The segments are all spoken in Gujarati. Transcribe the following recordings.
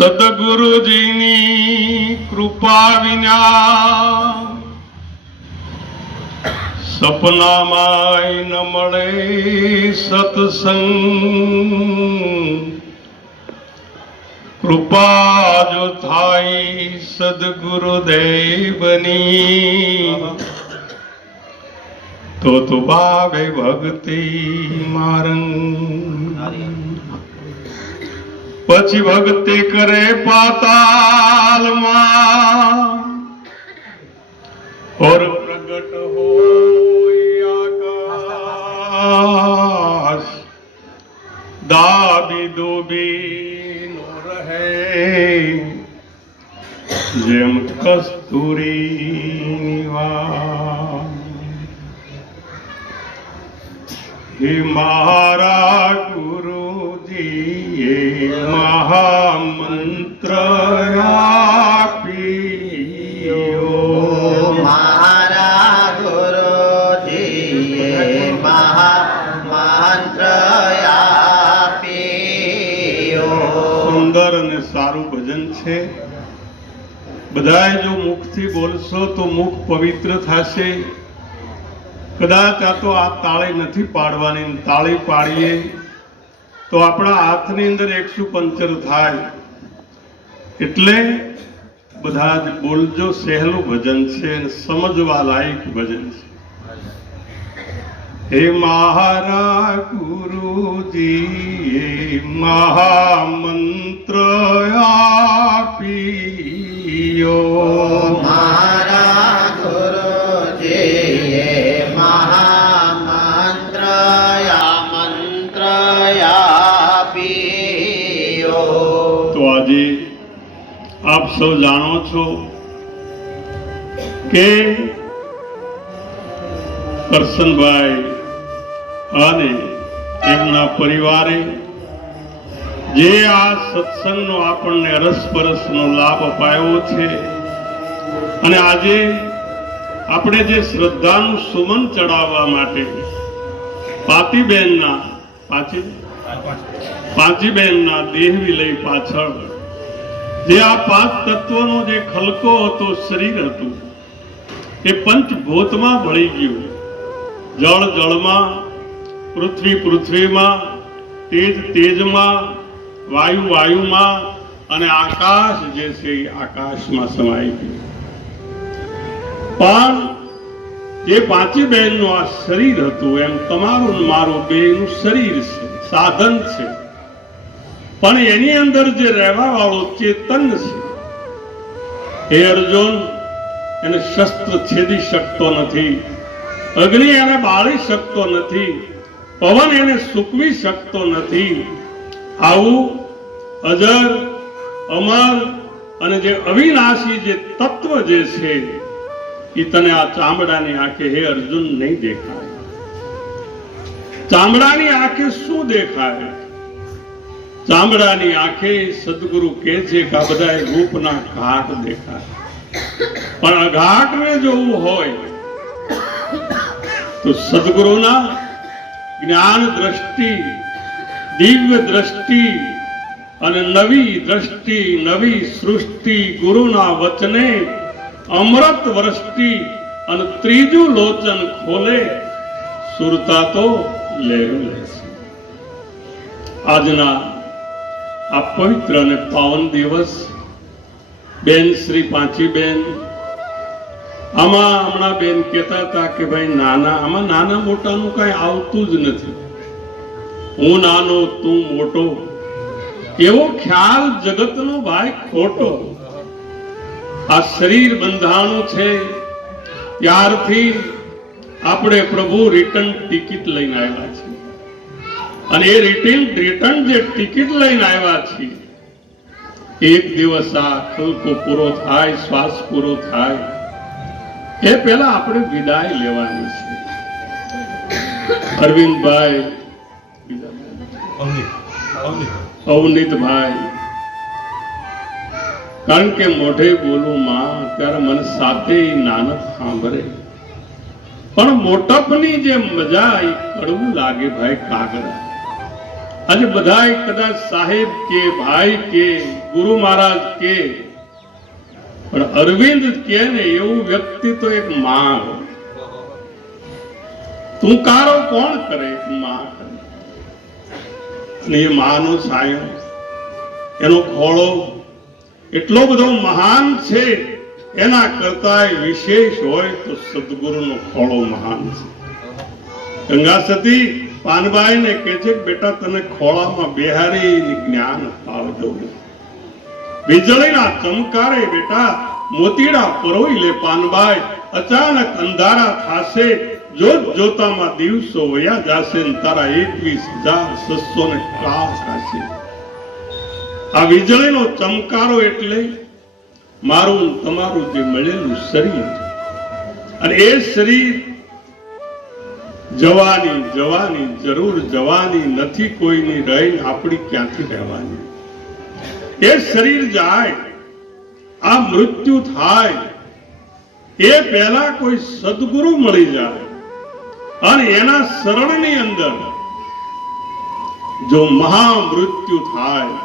સદગુરુજીની કૃપા વિના સપનામાં ન મળે સત્સંગ. કૃપા જો થાય સદગુરુદેવની તો ભાવે ભક્તિ મારંગ. પછી ભક્તિ કરે પાતાલમાં और प्रगट હોય આકાશ. દાબી દોબી નો રહે જેમ કસ્તુરી નિવાસ. હે મારા ગુરુજીએ મહામંત્ર આપ્યો. મારા ગુરુજીએ મહામંત્ર આપ્યો. સુંદર અને સારું ભજન છે. બધાએ જો મુખથી બોલશો તો મુખ પવિત્ર થશે. કદાચ આ તો આ તાળી નથી પાડવાની, તાળી પાડીએ તો આપણા હાથની અંદર 115 થાય. એટલે બધા જ બોલજો. સહેલું ભજન છે અને સમજવા લાયક ભજન છે. હે મારા ગુરુજીએ મહામંત્ર આપ્યો. મારા ગુરુજીએ મહામંત્ર આપ્યો. તો આજે આપ સૌ જાણો છો કે કરશનભાઈ અને એમના પરિવારે જે આ સત્સંગનો આપણને અરસપરસનો લાભ અપાયો છે અને આજે આપણે જે શ્રદ્ધાનું સુમન ચડાવવા માટે પાંચીબેનના દેહ વિલય પાછળ જે આ 5 તત્વનો જે ખલકો હતો, શરીર હતું, એ પંચભૂતમાં ભળી ગયું. જળ જળમાં, પૃથ્વી પૃથ્વીમાં, તેજ તેજમાં, વાયુ વાયુમાં અને આકાશ જે છે એ આકાશમાં સમાઈ ગયું. પણ જે પાંચીબેનનું આ શરીર હતું એમ તમારું ને મારું બેનું શરીર છે, સાધન છે. પણ એની અંદર જે રહેવા વાળો ચેતન છે, હે અર્જુન, એને શસ્ત્ર છેદી શકતો નથી, અગ્નિ એને બાળી શકતો નથી, પવન એને સૂકવી શકતો નથી. આવું અજર અમર અને જે અવિનાશી જે તત્વ જે છે એ તને આ ચામડાની આંખે હે અર્જુન નહીં દેખાય. ચામડાની આંખે શું દેખાય? ચામડાની આંખે સદગુરુ કહે છે કે આ બધા રૂપના ઘાટ દેખાય. પણ આ ઘાટને જોવું હોય તો સદગુરુના જ્ઞાન દ્રષ્ટિ, દિવ્ય દ્રષ્ટિ અને નવી દ્રષ્ટિ, નવી સૃષ્ટિ, ગુરુના વચને અમૃત વૃષ્ટિ અને ત્રીજું લોચન ખોલે સુરતા તો લહેરું લેશે. આજના આ પવિત્ર અને પાવન દિવસ બેન શ્રી પાંચીબેન, આમાં હમણાં બેન કહેતા હતા કે ભાઈ આમાં નાના મોટાનું કઈ આવતું જ નથી. હું નાનો તું મોટો એવો ખ્યાલ જગતનો ભાઈ ખોટો. આ શરીર બંધાણું છે ત્યારથી આપણે પ્રભુ રિટર્ન ટિકિટ લઈને આવ્યા છે. અને એ રિટર્ન જે ટિકિટ લઈને આવ્યા છે, એક દિવસ આ ખલકો પૂરો થાય, શ્વાસ પૂરો થાય એ પહેલા આપણે વિદાય લેવાની છે. અરવિંદભાઈ, અવનીતભાઈ, કારણ કે મોઢે બોલું માં ત્યારે મને સાથે નાનક સાંભળે, પણ મોટપની જે મજા એ કડવું લાગે ભાઈ કાગડા. આજે બધાય કદાચ સાહેબ કે ભાઈ કે ગુરુ મહારાજ કે, પણ અરવિંદ કે ને એવું વ્યક્તિ તો એક માં. તુંકારો કોણ કરે? એક માં કરે. અને એ માનો સાયો, એનો ખોળો એટલો બધો મહાન છે. એના કરતા વિશેષ હોય તો સદગુરુનો ખોળો મહાન છે. ગંગા સતી પાનબાઈ ને કહે છે કે બેટા તને ખોળામાં બેહારી જ્ઞાન પાવજો. વીજળીના ચમકારે બેટા મોતીડા પરોઈ લે પાનબાઈ. અચાનક અંધારા થાશે, જોત જોતામાં દિવસો વયા જાશે ને તારા 21,600 કાળ થશે. આ વીજળીનો ચમકારો એટલે મારું તમારું જે મળેલું શરીર, અને એ શરીર જવાની જરૂર જવાની નથી કોઈની. રહી આપણી ક્યાંથી રહેવાની? એ શરીર જાય, આ મૃત્યુ થાય, એ પહેલા કોઈ સદગુરુ મળી જાય અને એના શરણની અંદર જો મહામૃત્યુ થાય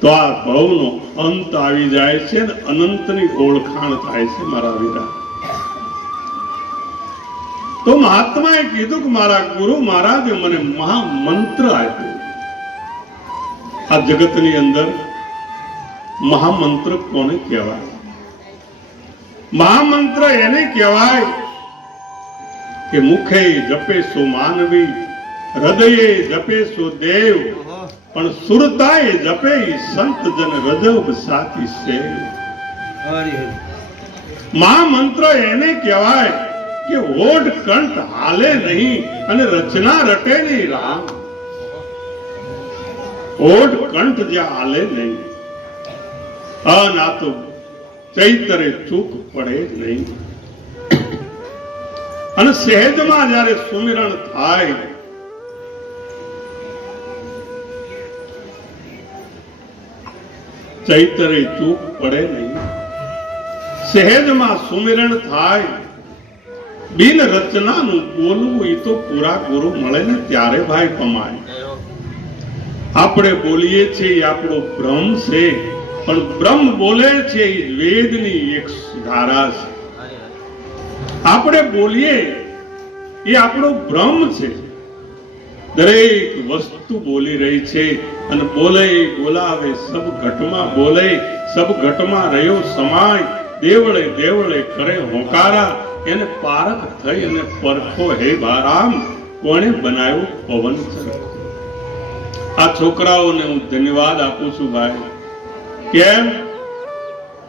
તો આ ભવનો અંત આવી જાય છે ને અનંતની ઓળખાણ થાય છે. મારા વીરા, તો મહાત્માએ કીધું કે મારા ગુરુ મહારાજે મને મહામંત્ર આપ્યો. આ જગતની અંદર મહામંત્ર કોને કહેવાય? મહામંત્ર એને કહેવાય કે મુખે જપે સો માનવી, હૃદયે જપે સો દેવ, પણ સુરતાએ જપે સંત જન રજબ સાથી સેવ. મહામંત્ર એને કહેવાય કે ઓઢ કંઠ હાલે નહીં અને રચના રટે નહીં રામ. ઓઢ કંઠ જ્યાં હાલે નહીં, આ તો ચૈતરે ચૂક પડે નહીં. અને સહેજમાં જયારે સુમિરણ થાય, ચૈતરે ચૂક પડે નહીં. સહેજમાં સુમિરણ થાય, બિન રચનાનું બોલવું એ તો પૂરા ગુરુ મળે ને ત્યારે ભાઈ કમાય. આપણે બોલીએ છીએ એ આપણો ભ્રમ છે, પણ બ્રહ્મ બોલે છે એ વેદની એક ધારા છે. આપણે બોલીએ એ આપણો ભ્રમ છે. દરેક વસ્તુ બોલી રહી છે અને બોલે બોલાવે સબ ઘટમાં બોલે, સબ ઘટમાં રહ્યો સમાય. દેવળે દેવળે કરે હોકારા, એને પારખ થઈ અને પરખો હે બારામ, કોણે બનાવ્યો પવન ચરખો. આ છોકરાઓને હું ધન્યવાદ આપું છું ભાઈ. કેમ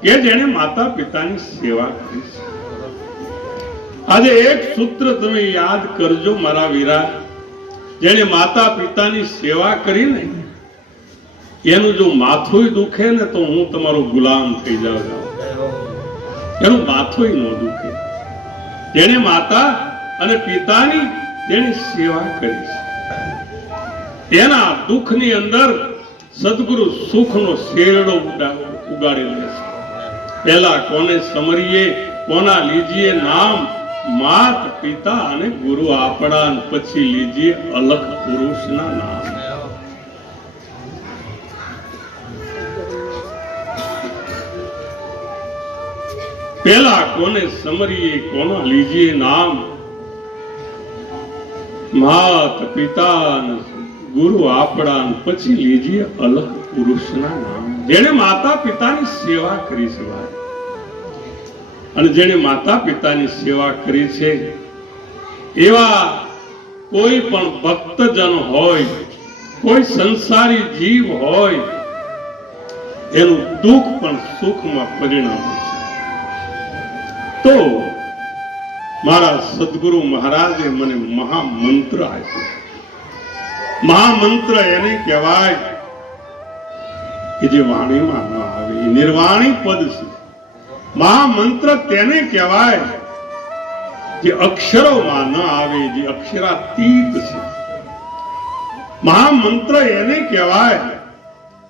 કે જેને માતા પિતાની સેવા કરી છે. આજે એક સૂત્ર તમે યાદ કરજો મારા વીરા, જેને માતા પિતાની સેવા કરી ને એનું જો માથું દુખે ને તો હું તમારો ગુલામ થઈ જાઉં. એનું માથું ન દુખે. જેને માતા અને પિતાની જેની સેવા કરી છે, એના દુઃખની અંદર સદગુરુ સુખનો શેરડો ઉગાડી લે છે. પહેલા કોને સમરીએ, કોના લીજીએ નામ? માત પિતા અને ગુરુ આપણા, પછી લીજીએ અલખ પુરુષના નામ. પહેલા કોને સમરીએ, કોના લીજીએ નામ? માત પિતા ગુરુ આપણા, પછી લીજીએ અલખ પુરુષના નામ. જેને માતા પિતાની સેવા કરી છે અને જેને માતા પિતાની સેવા કરી છે એવા કોઈ પણ ભક્તજન હોય, કોઈ સંસારી જીવ હોય, એનું દુઃખ પણ સુખમાં પરિણમે છે. તો મારા સદગુરુ મહારાજે મને મહામંત્ર આપ્યો. મહામંત્ર એને કહેવાય કે જે વાણીમાં ન આવે, નિર્વાણી પદ છે. મહામંત્ર તેને કહેવાય જે અક્ષરોમાં ન આવે, જે અક્ષરાતીત છે. મહામંત્ર એને કહેવાય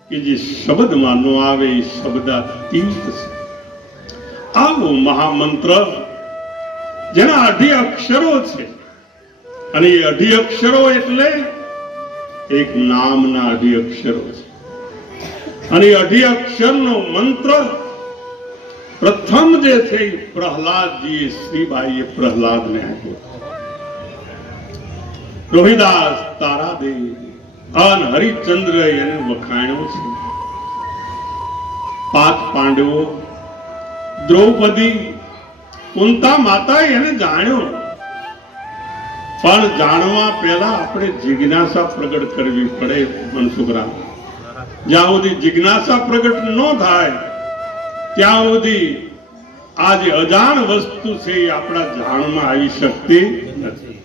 કે જે શબ્દમાં ન આવે, એ શબ્દાતીત છે. આવો મહામંત્ર જેના 18 અક્ષરો છે, અને એ 18 અક્ષરો એટલે એક નામના 18 અક્ષરો છે. અને 18 અક્ષરનો મંત્ર પ્રથમ જે છે એ પ્રહલાદજીએ શ્રીબાઈએ પ્રહલાદને આપ્યો. રોહિદાસ તારાદેવ અને હરિચંદ્ર એને વખાણ્યો છે. 5 પાંડવો, દ્રૌપદી, કુંતા માતાએ એને જાણ્યો. પણ જાણવા પહેલા આપણે જિજ્ઞાસા પ્રગટ કરવી પડે મનસુખરામ. જ્યાં સુધી જિજ્ઞાસા પ્રગટ ન થાય ત્યાં સુધી આ જે અજાણ વસ્તુ છે એ આપણા જાણમાં આવી શકતી નથી.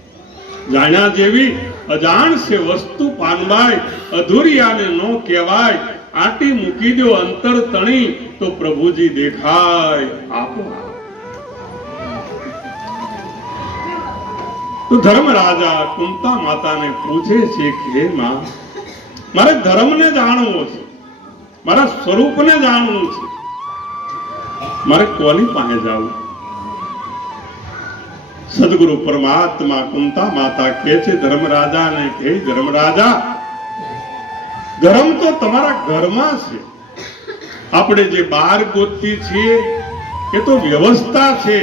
જાણ્યા જેવી અજાણ છે વસ્તુ પાનવાય, અધૂરી આને ન કહેવાય. આટી મૂકી દો અંતર તણી તો પ્રભુજી દેખાય આપોઆપ. તો ધર્મરાજા કુંતા માતાને પૂછે છે કે હે માં, મારે ધર્મને જાણવો છે, મારા સ્વરૂપને જાણવું છે, મારે કોની પાસે જવું? સદગુરુ પરમાત્મા કુંતા માતા કહે છે ધર્મરાજાને કે ધર્મરાજા, ધર્મ તો તમારા ઘરમાં છે. આપણે જે બહાર ગોતતી છીએ એ તો વ્યવસ્થા છે,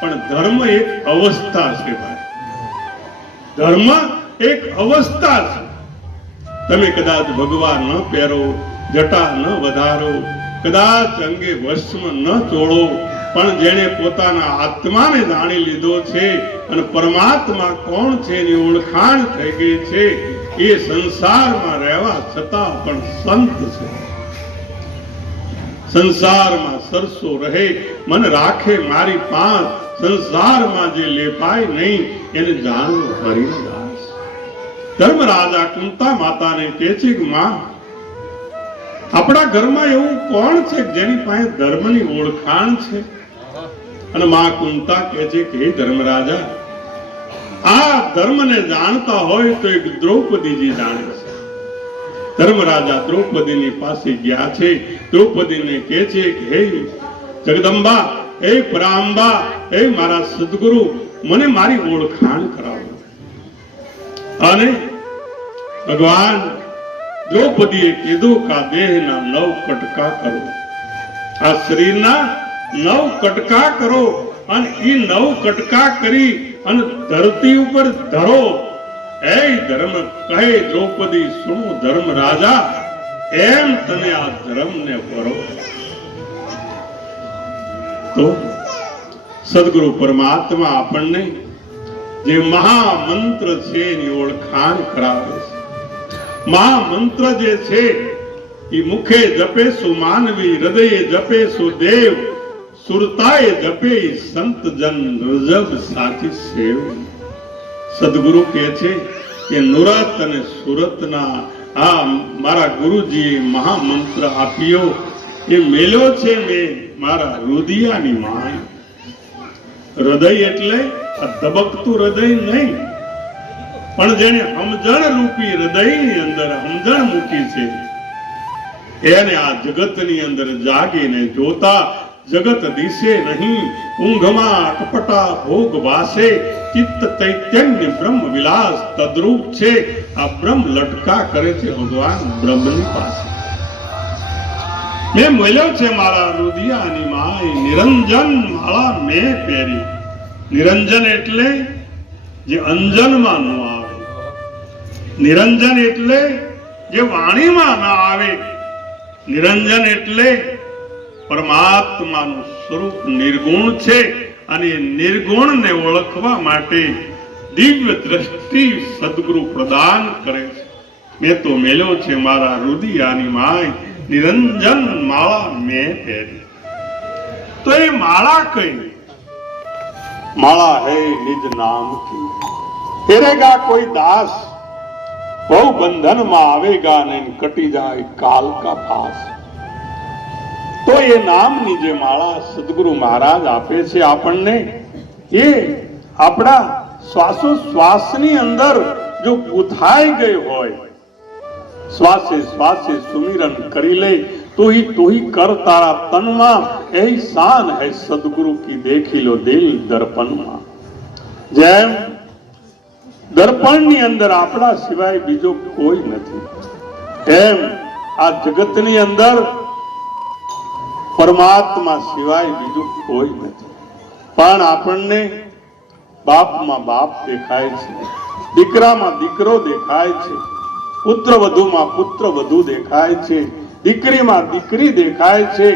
પણ ધર્મ એક અવસ્થા છે ભાઈ. ધર્મ એક અવસ્થા છે. તમે કદાચ ભગવા ન પહેરો, જટા ન વધારો, કદાચ અંગે ભસ્મ ન ચોળો, પણ જેણે પોતાના આત્માને જાણી લીધો છે અને પરમાત્મા કોણ છે એની ઓળખાણ થઈ ગઈ છે, એ સંસારમાં રહેવા છતાં પણ સંત છે. સંસારમાં સરસો રહે, મન રાખે મારી પાંચ, સંસારમાં જે લેપાય નહીં એને જાણવું હરિદાસ. ધર્મરાજા કુંતા માતાને કહે છે કે માં, આપણા ઘરમાં એવું કોણ છે જેની પાસે ધર્મની ઓળખાણ છે? અને માં કુંતા કહે છે કે હે ધર્મરાજા, આ ધર્મને જાણતા હોય તો એક દ્રૌપદીજી જાણે છે. ધર્મરાજા દ્રૌપદીની પાસે ગયા છે. દ્રૌપદીને કહે છે કે હે જગદંબા, હે પરાંબા, હે મારા સદગુરુ, મને મારી ઓળખાણ કરાવો. અને ભગવાન દ્રૌપદીએ કીધું કે આ દેહના 9 કટકા કરો, આ શરીરના 9 કટકા કરો, અને એ 9 કટકા કરી અને ધરતી ઉપર ધરો. એ ધર્મ કહે દ્રૌપદી સુણો ધર્મ રાજા, એમ તને આ ધર્મને ભરો. તો સદગુરુ પરમાત્મા આપણને જે મહામંત્ર છે એની ઓળખાણ કરાવે છે. મહામંત્ર જે છે એ મુખે જપે સુ માનવી, હૃદયે જપે સુ દેવ, સુરતાએ જપે સંત જન, રજબ સાચી સેવ. સદગુરુ કહે છે કે નુરત અને સુરતના આ મારા ગુરુજીએ મહામંત્ર આપ્યો, એ મેલ્યો છે મેં મારા રુદિયાની માય. હૃદય એટલે આ ધબકતું હૃદય નહીં, પણ જેને સમજણ રૂપી હૃદયની અંદર સમજણ મૂકી છે, એને આ જગતની અંદર જાગીને જોતા જગત દિશે નહીં. ઊંઘમાં અટપટા ભોગ વાસે, ચિત્ત ચૈતન્ય બ્રહ્મ વિલાસ તદ્રૂપ છે. આ બ્રહ્મ લટકા કરે છે ભગવાન બ્રહ્મની પાસે. મેં મળ્યો છે મારા રુદિયાની માય, નિરંજન માળા મેં પહેરી. નિરંજન એટલે જે અંજનમાં ન આવે, નિરંજન એટલે જે વાણીમાં ન આવે, નિરંજન એટલે પરમાત્માનું સ્વરૂપ નિર્ગુણ છે, અને નિર્ગુણને ઓળખવા માટે દિવ્ય દ્રષ્ટિ સદગુરુ પ્રદાન કરે છે. મેં તો મેલ્યો છે મારા રુદિયાની માય, નિરંજન માળા મેં પહેરી. તો એ માળા કઈ? माला है निज नाम की, फेरेगा कोई दास, बहु बंधन में आवेगा नहीं, कटी जाए काल का पास. तो ये नाम ની જે માળા સદગુરુ મહારાજ આપે છે આપણને, એ આપણા શ્વાસોશ્વાસની અંદર જો ગુથાઈ ગઈ હોય, શ્વાસે શ્વાસે સુમિરન કરી લે, तो ही कर तारा तनमा, यही शान है सदगुरु की, देखी लो दिल दर्पण में. જેમ દર્પણની અંદર આપણા સિવાય બીજો કોઈ નથી. એમ આ જગતની અંદર પરમાત્મા સિવાય બીજું કોઈ નથી. પણ આપણને બાપમાં બાપ દેખાય છે, દીકરામાં દીકરો દેખાય છે, પુત્ર વધુમાં પુત્ર વધુ દેખાય છે, દીકરીમાં દીકરી દેખાય છે.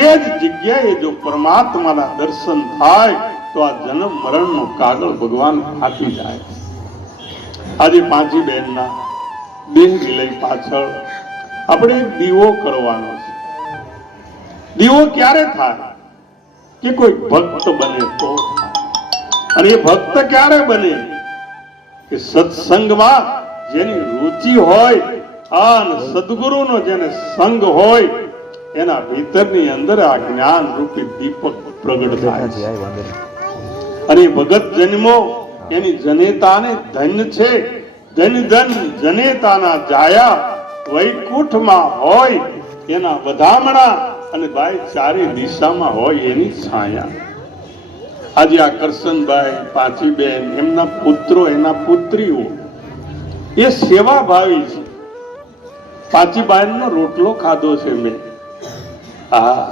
એ જ જગ્યાએ જો પરમાત્માના દર્શન થાય તો આ જન્મ મરણનો કાગળ ભગવાન ફાટી જાય. આજે પાંચી બહેનના દેહ વિલય પાછળ આપણે એક દીવો કરવાનો છે. દીવો ક્યારે થાય કે કોઈ ભક્ત બને તો. અને એ ભક્ત ક્યારે બને કે સત્સંગમાં જેની રુચિ હોય અને સદગુરુનો જેને સંગ હોય એના ભીતરની અંદર આ જ્ઞાન રૂપી દીપક પ્રગટ થાય છે. અને ભગત જન્મો એની જનેતાને ધન છે. ધન ધન જનેતાના જાયા વૈકુંઠમાં હોય એના વધામણા અને ભાઈ ચારે દિશામાં હોય એની છાયા. આજે આ કરશનભાઈ, પાંચીબેન, એમના પુત્રો, એના પુત્રીઓ એ સેવા ભાવી છે. પાંચીબાઈનો રોટલો ખાધો છે મેં. હા,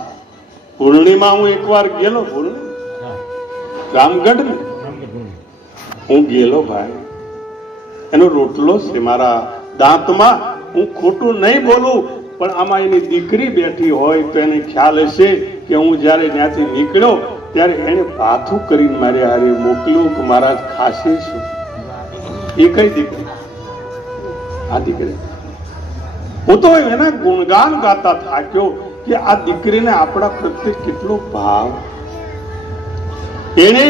પૂર્ણિમા હું એકવાર ગયેલો, રામગઢ ને હું ગયેલો ભાઈ. એનો રોટલો છે મારા દાંતમાં. હું ખોટું નહીં બોલું, પણ આમાં એની દીકરી બેઠી હોય તો એને ખ્યાલ હશે કે હું જયારે ત્યાંથી નીકળ્યો ત્યારે એને પાથું કરીને મારે હારે મોકલ્યું કે મહારાજ ખાશે શું. એ કઈ દીકરી? આ દીકરી. હું તો એના ગુણગાન ગાતા થાક્યો કે આ દીકરીને આપણા પ્રત્યે કેટલો ભાવ. એને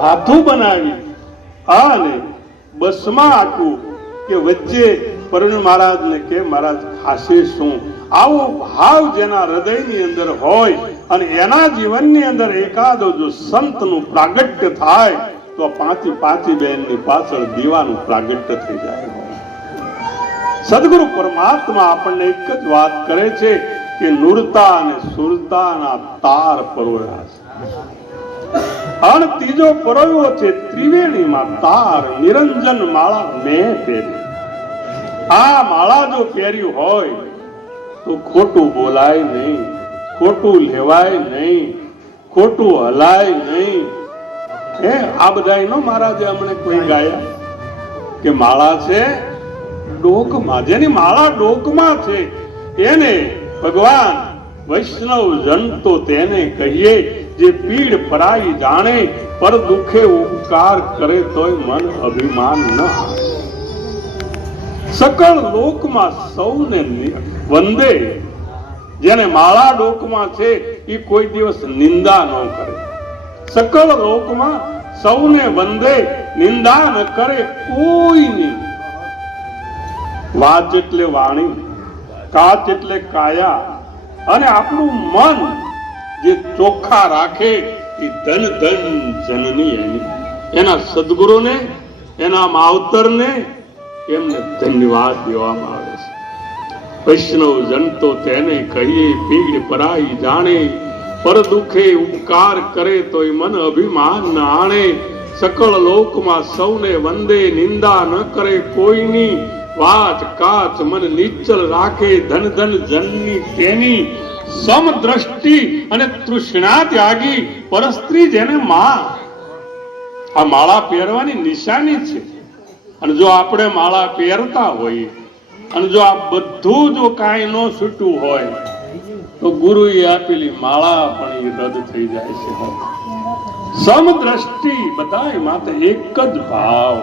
ભાથું બનાવી અને બસમાં આટલું કે વચ્ચે પરણુ મહારાજને કે મહારાજ ખાશે શું. આવો ભાવ જેના હૃદયની અંદર હોય અને એના જીવનની અંદર એકાદો જો સંતનું પ્રાગટ્ય થાય તો પાંચી બહેનની પાછળ દીવાનું પ્રાગટ્ય થઈ જાય. સદગુરુ પરમાત્મા આપણને એક જ વાત કરે છે કે નુરતા અને સુરતાના તાર પરોયા છે. અને ત્રીજો પરોયો છે ત્રિવેણીમાં તાર નિરંજન માળા મેં પહેરી. આ માળા જો પહેર્યું હોય તો ખોટું બોલાય નહીં, ખોટું લેવાય નહીં, ખોટું હલાય નહીં. આ બધા નો મહારાજે હમણે કોઈ ગાયા કે માળા છે ડોકમાં. જેની માળા ડોકમાં છે એને ભગવાન વૈષ્ણવ જન તો તેને કહીએ જે પીડ પરાઈ જાણે પર દુખે ઉપકાર કરે તોય મન અભિમાન ન આવે. સકળ લોકમાં સૌને વંદે. જેને માળા ડોકમાં છે એ કોઈ દિવસ નિંદા ન કરે. સકળ લોકમાં સૌને વંદે, નિંદા ન કરે કોઈની. વાચ એટલે વાણી, કાચ એટલે કાયા. અને આપણું મન જે ચોખ્ખા રાખે એ ધન ધન જનની એની. એના સદગુરુને, એના માવતરને એમને ધન્યવાદ દેવામાં આવે છે. વૈષ્ણવ જન તો તેને કહીએ પીડ પરાઈ જાણે પર દુખે ઉપકાર કરે તોય મન અભિમાન ન આણે. સકળ લોકમાં સૌને વંદે, નિંદા ન કરે કોઈની. વાચ કાચ મન નિશ્ચલ રાખે ધન ધન જનની તેની. સમદ્રષ્ટિ અને તૃષ્ણા ત્યાગી પરસ્ત્રી જેને માં. આ માળા પહેરવાની નિશાની છે. અને જો આપણે માળા પહેરતા હોઈએ અને જો આ બધું જો કાંઈ ન છૂટું હોય તો ગુરુએ આપેલી માળા પણ એ રદ થઈ જાય છે. સમદ્રષ્ટિ બધા માત્ર એક જ ભાવ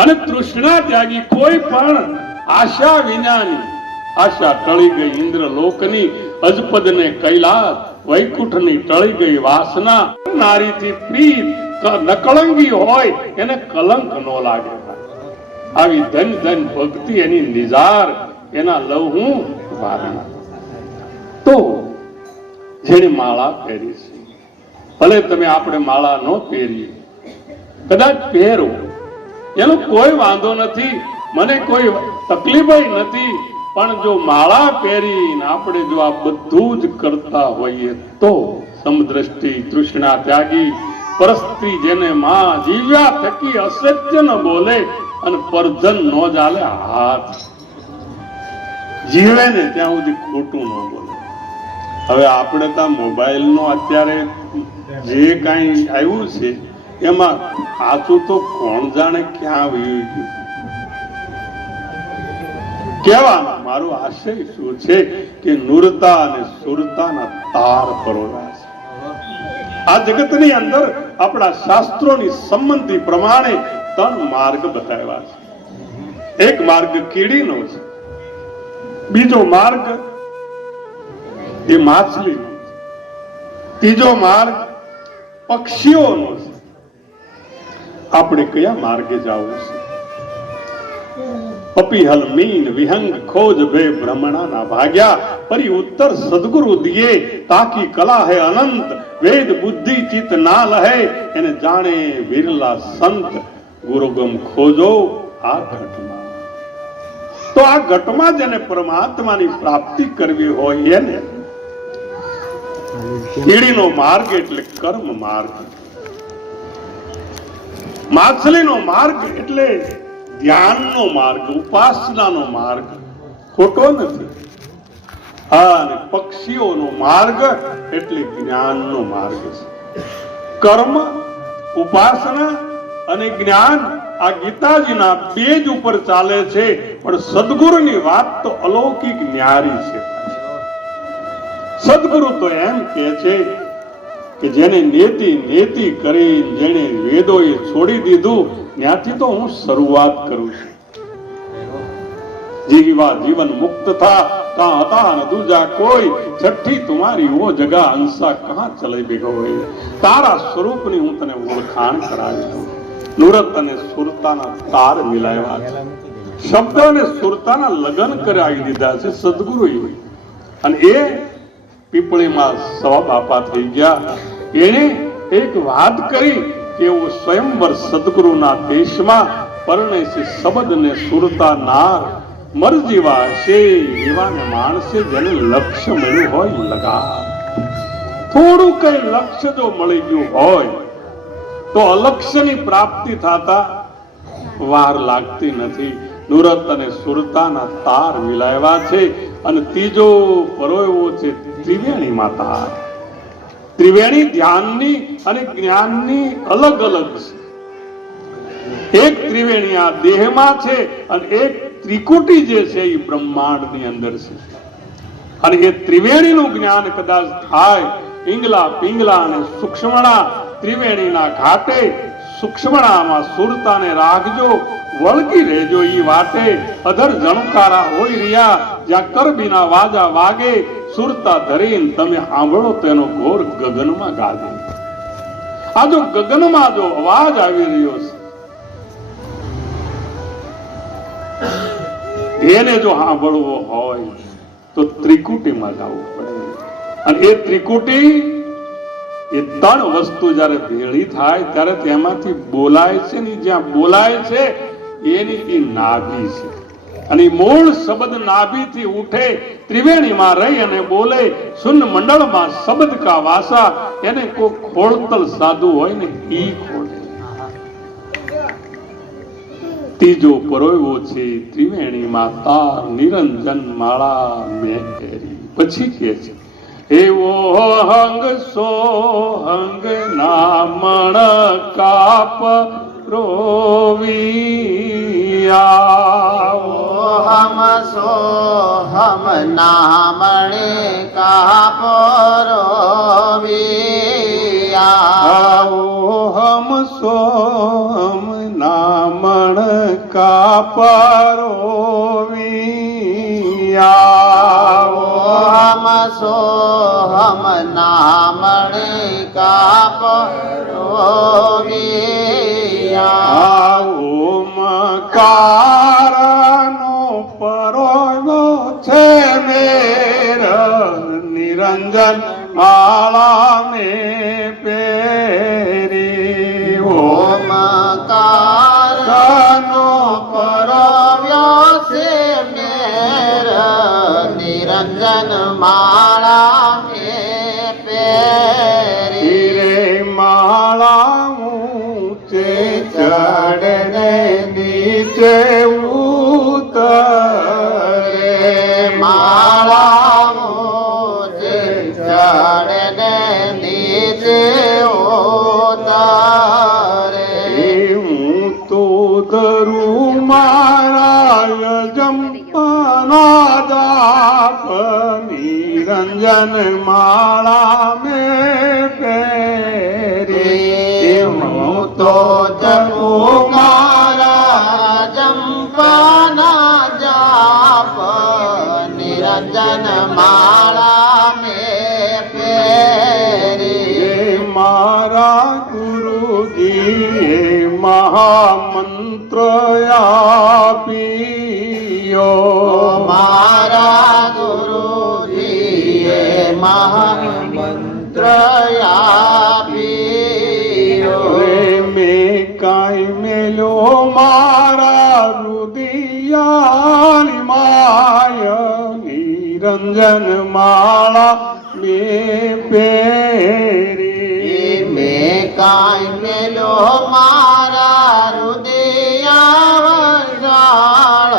અને તૃષ્ણા ત્યાગી. કોઈ પણ આશા વિનાની. આશા ટળી ગઈ ઇન્દ્રલોકની, અજપદને કૈલાસ, વૈકુંઠની ટળી ગઈ વાસના. નારીથી પ્રીત નકળંગી હોય એને કલંક ન લાગે. આવી ધન ધન ભક્તિ એની નિજાર, એના લહું વારના. તો જેની માળા પહેરી છે, ભલે તમે આપણે માળા ન પહેરીએ, કદાચ પહેરો, એનો કોઈ વાંધો નથી, મને કોઈ તકલીફ નથી. પણ જો માળા પહેરીને આપણે જો આ બધું જ કરતા હોઈએ તો સમદ્રષ્ટિ, તૃષ્ણા ત્યાગી, પરસ્ત્રી જેને માં જીવ્યા થકી અસત્ય ન બોલે અને પરધન નો ચાલે હાથ જીવે ને ત્યાં સુધી ખોટું ન બોલે. હવે આપણે તો મોબાઈલ નો અત્યારે જે કાંઈ આવ્યું છે એમાં સાચું તો કોણ જાણે ક્યાં વયું ગયું. કહેવાનો મારો આશય શું છે કે નુરતા અને સુરતાના તાર પરોયા છે. આ જગતની અંદર આપણા શાસ્ત્રોની સંબંધી પ્રમાણે 3 માર્ગ બતાવ્યા છે. એક માર્ગ કીડીનો છે, બીજો માર્ગ એ માછલીનો છે, ત્રીજો માર્ગ પક્ષીઓનો છે. આપણે કયા માર્ગે જવું છે? પપીહલ મીન વિહંગ ખોજ બે ભ્રમણાના ભાગ્યા પરી ઉત્તર સદગુરુ દિયે તાકી કલા હે અનંત વેદ બુદ્ધિ ચિત ના લહે એને જાણે વિરલા સંત ગુરુગમ ખોજો આ ઘટમાં. તો આ ઘટમાં જેને પરમાત્માની પ્રાપ્તિ કરવી હોય એને કીડીનો માર્ગ એટલે કર્મ માર્ગ, માછલીનો માર્ગ એટલે ધ્યાનનો માર્ગ, ઉપાસનાનો માર્ગ ખોટો નથી. અને પક્ષીઓનો માર્ગ એટલે જ્ઞાનનો માર્ગ છે. કર્મ, ઉપાસના અને જ્ઞાન આ ગીતાજીના પેજ ઉપર ચાલે છે, પણ સદગુરુની વાત તો અલૌકિક ન્યારી છે. સદગુરુ તો એમ કહે છે કે જેને નેતિ કરી, જેને વેદોએ છોડી દીધું, ત્યાંથી તો હું શરૂઆત કરું છું. જીવા જીવન મુક્ત થા કા હતા ન દૂજા કોઈ, છઠ્ઠી તુમારી વો જગા અંસા કહા ચલે બેગોય. તારા સ્વરૂપની હું તને ઓળખાણ કરાવી દઉં. નુરત અને સુરતાના તાર મિલાવ્યા છે. શબ્દ અને સુરતાના લગ્ન કરાવી દીધા છે સદગુરુએ. અને એ પીપળીમાં સવા બાપા થઈ ગયા. એને એક વાત કરી કે એવો સ્વયંવર સદગુરુના દેશમાં પરણે છે શબ્દ ને સુરતા નાર, મરજીવા છે એવાને માણસે જેને લક્ષ્ય મળ્યું હોય લગા. થોડું કઈ લક્ષ્ય જો મળી ગયું હોય તો અલક્ષ્યની પ્રાપ્તિ થતા વાર લાગતી નથી. નુરત અને સુરતાના તાર મિલાવ્યા છે. અને ત્રીજો પરોયો છે ત્રિવેણી માતા. ત્રિવેણી ધ્યાનની અને જ્ઞાનની અલગ અલગ છે. એક ત્રિવેણી આ દેહમાં છે અને એક ત્રિકુટી જે છે એ બ્રહ્માંડની અંદર છે. અને એ ત્રિવેણીનું જ્ઞાન કદાચ થાય પિંગલા પિંગલા અને સૂક્ષ્મણા ત્રિવેણીના ઘાટે, સૂક્ષ્મણામાં સુરતાને રાખજો, વળગી રહેજો ઈ વાટે. અધર જણકારા હોય રહ્યા જ્યાં કરબીના વાજા વાગે, સુરતા ધરીને તમે સાંભળો તેનો ઘોર ગગનમાં ગાજે. આ જો ગગનમાં જો અવાજ આવી રહ્યો છે એને જો સાંભળવો હોય તો ત્રિકુટીમાં જવું પડે. અને એ ત્રિકુટી એ 3 વસ્તુ જયારે ભેળી થાય ત્યારે તેમાંથી બોલાય છે ને, જ્યાં બોલાય છે એની એ નાભી છે. અને મૂળ શબ્દ નાભીથી ઉઠે, ત્રિવેણીમાં રહી અને બોલે. શૂન્ય મંડળમાં શબ્દ કા વાસા, એને કોઈ ખોળતલ સાધુ હોય ને ઈ ખોળે. ત્રીજો પરોયો છે ત્રિવેણીમાં તાર, નિરંજન માળા મેં પહેરી. પછી કે છે એવો હંગ સોહંગ નામણ કાપ રોવિયા. હમ સો હમ નામણે કાપરોવિયા. હમ સોમ નામણ કાપરોવિયા. હમ સો હમ નામણે કાપરોવિયા. ઓમકારનો પરોયો છે મેર, નિરંજન માળા મેં પહેરી. ઓમકારનો પરોવ્યો છે મેર, નિરંજન માળા મેં પહેરી. માળા નિરંજન માળા મેં પહેરી હું તો જપું મારા જંપાના જાપ નિરંજન માળા મેં પહેરી મારા ગુરુજીએ મહામંત્ર આપ્યો મારા ગુરુજીએ મહામંત્ર આપ્યો રે મેં કાંઈ મેલ્યો મારા રુદિયાની માય નિરંજન માળા મેં પહેરી મેં કાંઈ મેલો મારા હૃદયાવજાળ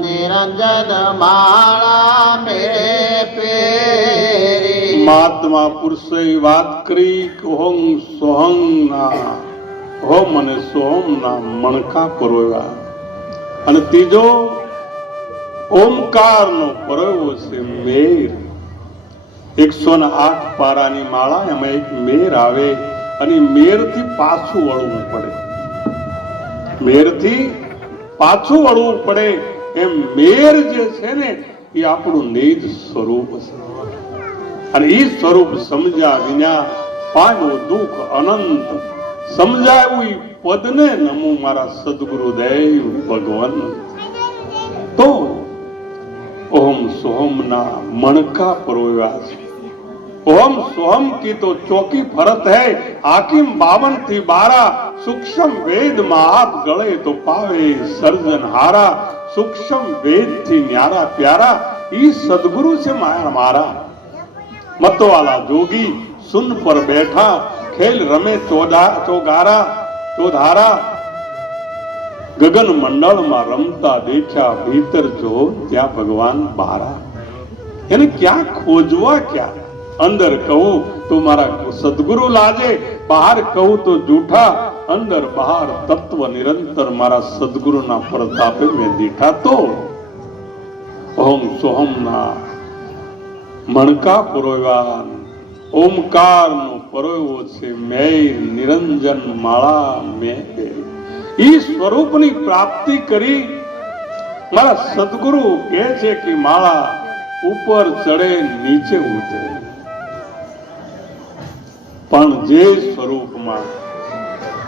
નિરંજન માળા મેં પહેરી મહાત્મા પુરુષે વાત કરી કે હોમ સોહમ ના હોમ અને સોહમ ના મણકા પરોવ્યા અને ત્રીજો ઓમકાર નો પરોવ્યો છે મેર 108 પારાની માળા એમાં એક મેર આવે અને મેર થી પાછું વળવું પડે મેર થી પાછું વળવું પડે એમ મેર જે છે ને એ આપણું નિજ સ્વરૂપ છે અને એ સ્વરૂપ સમજ્યા વિના પામ્યો દુઃખ અનંત સમજાયું ઈ પદને નમું મારા સદગુરુદેવ ભગવાન તો ઓમ સોહમ ના મણકા પરોવ્યા છે ओम सोहम की तो चौकी फरत है हाकिम 52 थी 12 सूक्ष्म वेद महात गले तो पावे सर्जन हारा सूक्ष्म वेद थी न्यारा प्यारा ई सदगुरु से माया मारा मत वाला जोगी सुन पर बैठा खेल रमे चौधारा गगन मंडल में रमता देखा भीतर जो त्या भगवान बारा यानी क्या खोजवा क्या अंदर कहूं तो मारा सदगुरु लाजे बाहर कहूं तो जूठा अंदर बाहर तत्व निरंतर मारा सदगुरु ना प्रतापे में दीठा तो ओम सोहम ना मणका पुरोव्या ओमकार नो परोव्यो છે મેર નિરંજન માળા મેં ઈ સ્વરૂપની પ્રાપ્તિ કરી મારા સદગુરુ કહે છે કે માળા ઉપર ચડે નીચે ઉતરે પણ જે સ્વરૂપમાં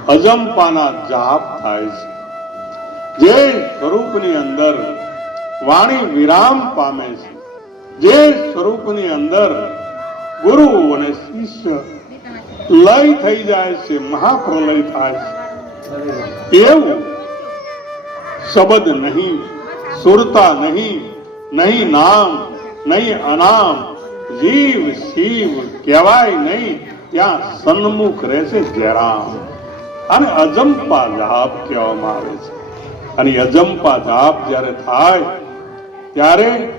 અજંપાના જાપ થાય છે જે સ્વરૂપની અંદર વાણી વિરામ પામે છે જે સ્વરૂપની અંદર ગુરુ અને શિષ્ય લય થઈ જાય છે મહાપ્રલય થાય છે એવું શબ્દ નહીં સુરતા નહીં નહીં નામ નહીં અનામ જીવ શિવ કહેવાય નહીં ત્યાં સન્મુખ રહેશે જયરામ અને અજંપા જાપ કહેવામાં આવે છે અને અજંપા જાપ જ્યારે થાય ત્યારે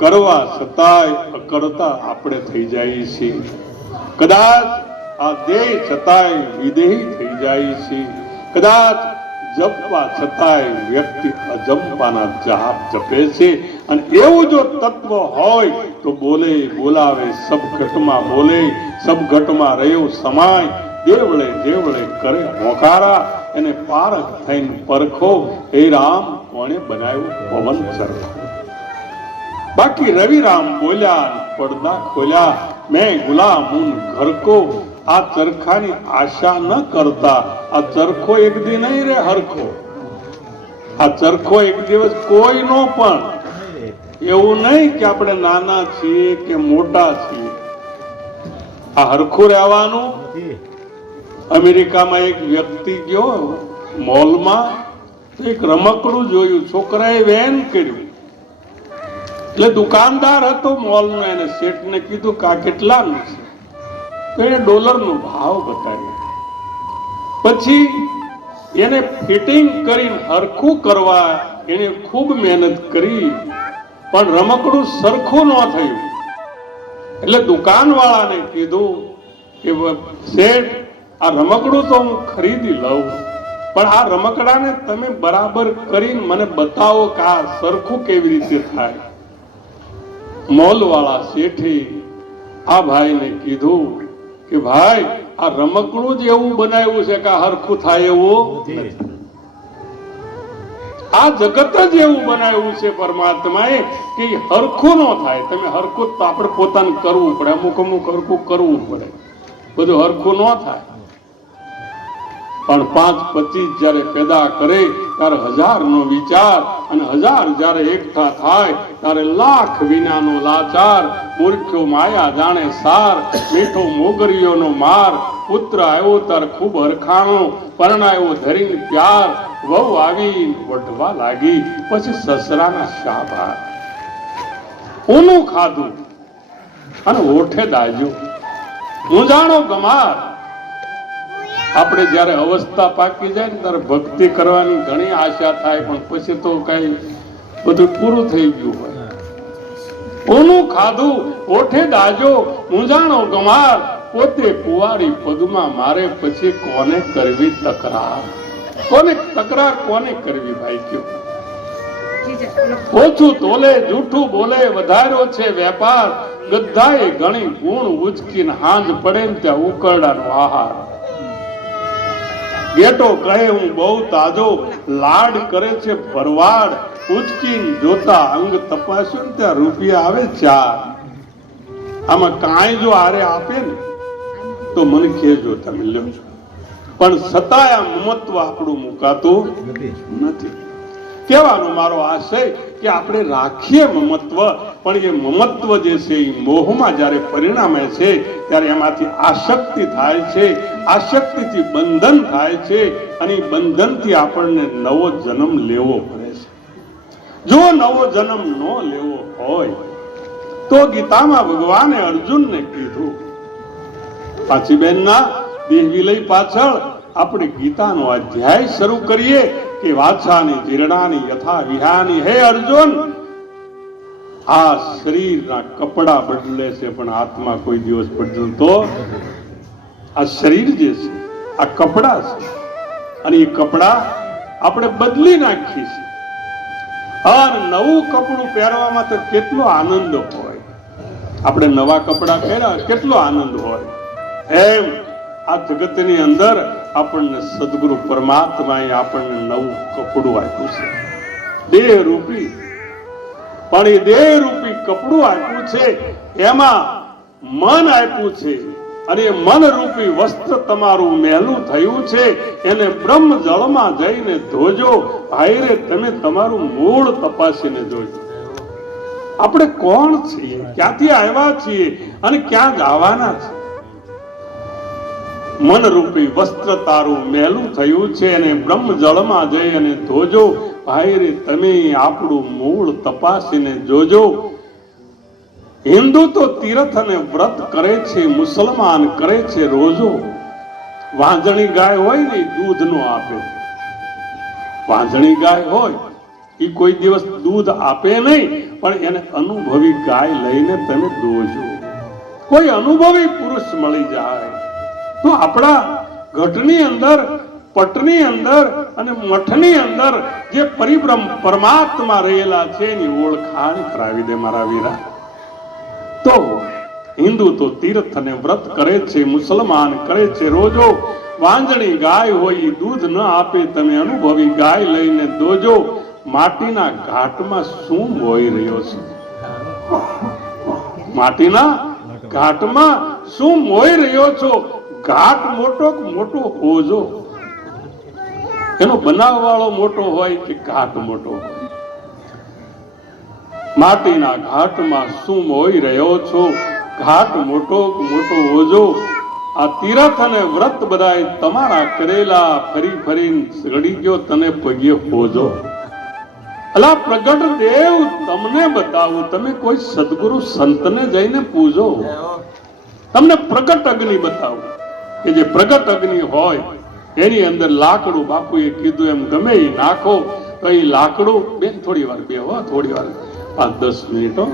કરવા છતાંય અકર્તા આપણે થઈ જઈએ છીએ કદાચ આ દેહ છતાંય વિદેહી થઈ જાય છે કદાચ જપવા છતાંય વ્યક્તિ અજંપાના જાપ જપે છે અને એવું જો તત્વ હોય તો બોલે બોલાવે સબ ઘટમાં બોલે સબ ઘટમાં રહ્યો સમાય દેવળે દેવળે કરે હોકારા એને પારખ થઈને પરખો હે રામ કોણે બનાવ્યું પવન ચરખો બાકી રવિરામ બોલ્યા પડદા ખોલ્યા મેં ગુલામુન ઘર કો આ ચરખાની આશા ન કરતા આ ચરખો એક દી નહીં રે હરખો આ ચરખો એક દિવસ કોઈ નો પણ એવું નહીં કે આપણે નાના છીએ કે મોટા છીએ આ હરખું રહેવાનું અમેરિકામાં એક વ્યક્તિ ગયો મોલમાં તો એક રમકડું જોયું છોકરાએ વેન કર્યું એટલે દુકાનદાર હતો મોલનો એને શેઠને કીધું કે આ કેટલાનું છે તો એને ડોલરનો ભાવ બતાવ્યો પછી એને ફિટિંગ કરીને હરખું કરવા એને ખૂબ મહેનત કરી પણ રમકડું સરખું ન થયું એટલે દુકાનવાળાને કીધું કે શેઠ આ રમકડું તો હું ખરીદી લઉં પણ આ રમકડાને તમે બરાબર કરીને મને બતાવો કે આ સરખું કેવી રીતે થાય મોલવાળા શેઠે આ ભાઈને કીધું કે ભાઈ આ રમકડું જ એવું બનાવ્યું છે કે આ હરખું થાય એવું નથી. આ જગત જ એવું બનાવ્યું છે પરમાત્માએ કે ઈ હરખું ન થાય. તમે હરખું તો આપણે પોતાને કરવું પડે, અમુક અમુક હરખું કરવું પડે, બધું હરખું ન થાય. પણ 5-25 જયારે પેદા કરે ત્યારે 1000 નો વિચાર, અને 1000 જયારે એકઠા થાય ત્યારે લાખ વિનાનો લાચાર. મૂર્ખ્યો માયા જાણે સાર, મીઠો મોગરીઓનો માર. પુત્ર આવ્યો તાર ખૂબ હરખાણો, પરણાયો ધરીને પ્યાર. વહુ આવી વઢવા લાગી, પછી સસરાના શાભાર. ઊનું ખાધું અને ઓઠે દાજ્યું, ઊંઝાણો ગમાર. આપણે જયારે અવસ્થા પાકી જાય ને ત્યારે ભક્તિ કરવાની ઘણી આશા થાય, પણ પછી તો કઈ બધું પૂરું થઈ ગયું હોય. ઊનું ખાધું ઓઠે દાજો, ઊંઝાણો ગમાર. પોતે કુંવારી પગમાં મારે, પછી કોને કરવી તકરાર? કોને તકરાર કોને કરવી ભાઈ? કયો ઓછું તોલે જૂઠું બોલે, વધાર્યો છે વેપાર. ગધાએ ઘણી ગુણ ઉચકીને હાંજ પડે ને ત્યાં ઉકરડાનો આહાર. ગેટો કહે હું બહુ તાજો, લાડ કરે છે ભરવાડ. ઉચકીને જોતા અંગ તપાસ્યું ને ત્યાં રૂપિયા આવે 4. આમાં કાંઈ જો આરે આપે ને તો મને કહેજો તમે લ્યો. પણ છતાંય આ મમત્વ આપણું મુકાતું નથી. કહેવાનો મારો આશય કે આપણે રાખીએ મમત્વ, પણ એ મમત્વ જે છે એ મોહમાં જ્યારે પરિણામે છે ત્યારે એમાંથી આસક્તિ થાય છે. આસક્તિથી બંધન થાય છે, અને એ બંધનથી આપણને નવો જન્મ લેવો પડે છે. જો નવો જન્મ ન લેવો હોય તો ગીતામાં ભગવાને અર્જુનને કીધું. પાંચીબેનના દેહ વિલય પાછળ આપણે ગીતાનો અધ્યાય શરૂ કરીએ કે વાછાની જીર્ણાની યથા વિહાની. હે અર્જુન, આ શરીરના કપડા બદલે છે પણ આત્મા કોઈ દિવસ બદલતો. આ શરીર જે છે આ કપડા છે, અને એ કપડા આપણે બદલી નાખીએ છીએ. અને નવું કપડું પહેરવામાં તો કેટલો આનંદ હોય. આપણે નવા કપડા પહેર્યા કેટલો આનંદ હોય. એમ આ જગતની અંદર આપણને સદગુરુ પરમાત્માએ આપણને નવું કપડું આપ્યું છે, દેહ રૂપી. પણ એ દેહ રૂપી કપડું આપ્યું છે, એમાં મન આપ્યું છે, અને એ મન રૂપી વસ્ત્ર તમારું મહેલું થયું છે. એને બ્રહ્મ જળમાં જઈને ધોજો. ભાઈ રે, તમે તમારું મૂળ તપાસીને જોજો. આપણે કોણ છીએ, ક્યાંથી આવ્યા છીએ, અને ક્યાં જવાના છે? મન રૂપી વસ્ત્ર તારું મહેલું થયું છે, અને બ્રહ્મ જળમાં જઈ અને ધોજો. ભાઈ રે, તમે આપણું મૂળ તપાસીને જોજો. હિન્દુ તો તીર્થ અને વ્રત કરે છે, મુસલમાન કરે છે રોજો. વાંજણી ગાય હોય ને દૂધ નો આપે. વાંજણી ગાય હોય એ કોઈ દિવસ દૂધ આપે નહીં, પણ એને અનુભવી ગાય લઈને તમે દોજો. કોઈ અનુભવી પુરુષ મળી જાય તો આપણા ઘટની અંદર, પટની અંદર અને મઠની અંદર જે પરિબ્રહ્મ પરમાત્મા રહેલા છે એની ઓળખાણ કરાવી દે મારા વીરા. તો હિન્દુ તો તીર્થ અને વ્રત કરે છે, મુસલમાન કરે છે રોજો. વાંજણી ગાય હોય એ દૂધ ન આપે, તમે અનુભવી ગાય લઈને દોજો. માટીના ઘાટમાં શું મોઈ રહ્યો છે? માટીના ઘાટમાં શું મોઈ રહ્યો છો? ઘાટ મોટો મોટો હોજો. એનો બનાવવાળો મોટો હોય કે ઘાટ મોટો હોય? માટીના ઘાટમાં શું મોઈ રહ્યો છો? ઘાટ મોટો મોટો હોજો. આ તીર્થ અને વ્રત બધાય તમારા કરેલા, ફરી ફરીને સડી ગયો તને પગે હોજો. અલા પ્રગટ દેવ તમને બતાવું, તમે કોઈ સદગુરુ સંતને જઈને પૂજો. તમને પ્રગટ અગ્નિ બતાવું કે જે પ્રગટ અગ્નિ હોય એની અંદર લાકડું, બાપુએ કીધું એમ ગમે એ નાખો તો એ લાકડું. બેન થોડી વાર બેહો, થોડી વાર, 5-10 મિનિટો.